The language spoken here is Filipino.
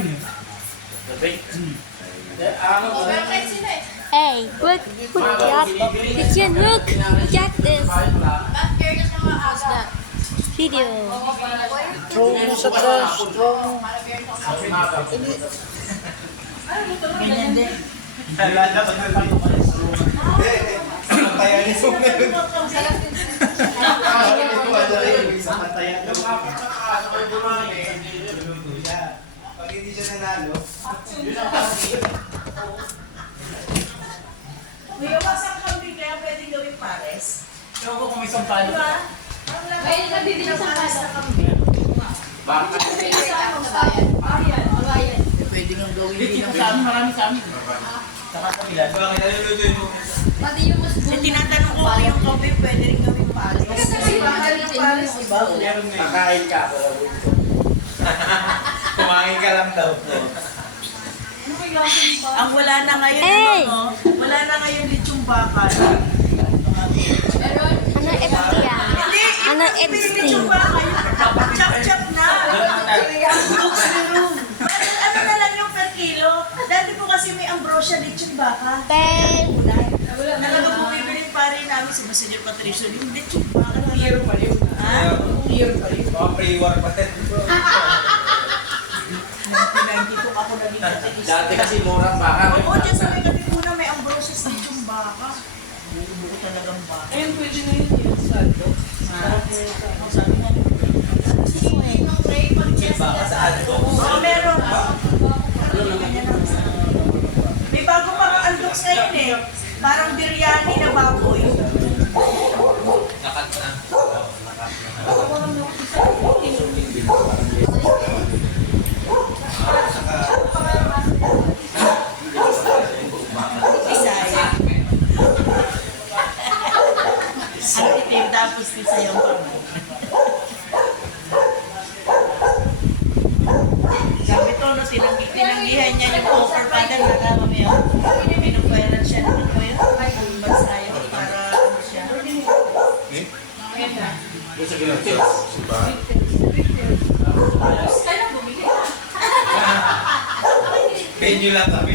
niyo. Hey, look at did you look at this video? Draw mo sa trash. Draw mo. Ganyan din. Pantayan ni Song na yun. Ito ba dyan yung isang pantayan? Pag hindi siya nanalo, May iwasang kambing kaya pwedeng gawing pares. Ewan ko kung may sampalo. Diba? May nabibili sa pares na palo. kambing. Bakit? Pwede nga gawin Dito sa amin, marami sa amin. Sa kapilan. Bakit? Nalulutuin mo. Pati yung mas Eh, tinatanong ko kung yung kambing pwede rin gawing pares. Kasi bakal ng pares, Diba? kakain ka. Kumain ka lang daw. Ang wala na ngayon, Hey! wala na ngayon lechong bakal. Ano FT yan? Ano Lechong FT? bakal, chop-chop na. Books ni room. Ano na lang yung per kilo? Dati po kasi may ambrosia lechong baka. Babe, Talaga po bibili pa rin namin si Monsignor Patricio. Yung lechong baka. Year pa rin. Ha? Year pa rin. Mga pre-war pa rin. 1992 ako naging katekista. Dati kasi murang baka. Oo, dyan sa may Katipunan may ambrosia lechong baka. Buo talagang baka. Ayun, pwede na yun sa alo. Sabi nga, Baka sa ano? oo, meron. May bago pang unbox ngayon eh. Parang biryani na baboy. Nakat na. Isaya. Ang itim tapos isayang pa. Sabi to, no, tinanggihan niya yung offer pa din. Nalaman mo yun. Pinupayaran siya ng ano yun. Ang bansaya para ano siya. Gusto ko lang tips. Kailan bumili? Venue lang kami.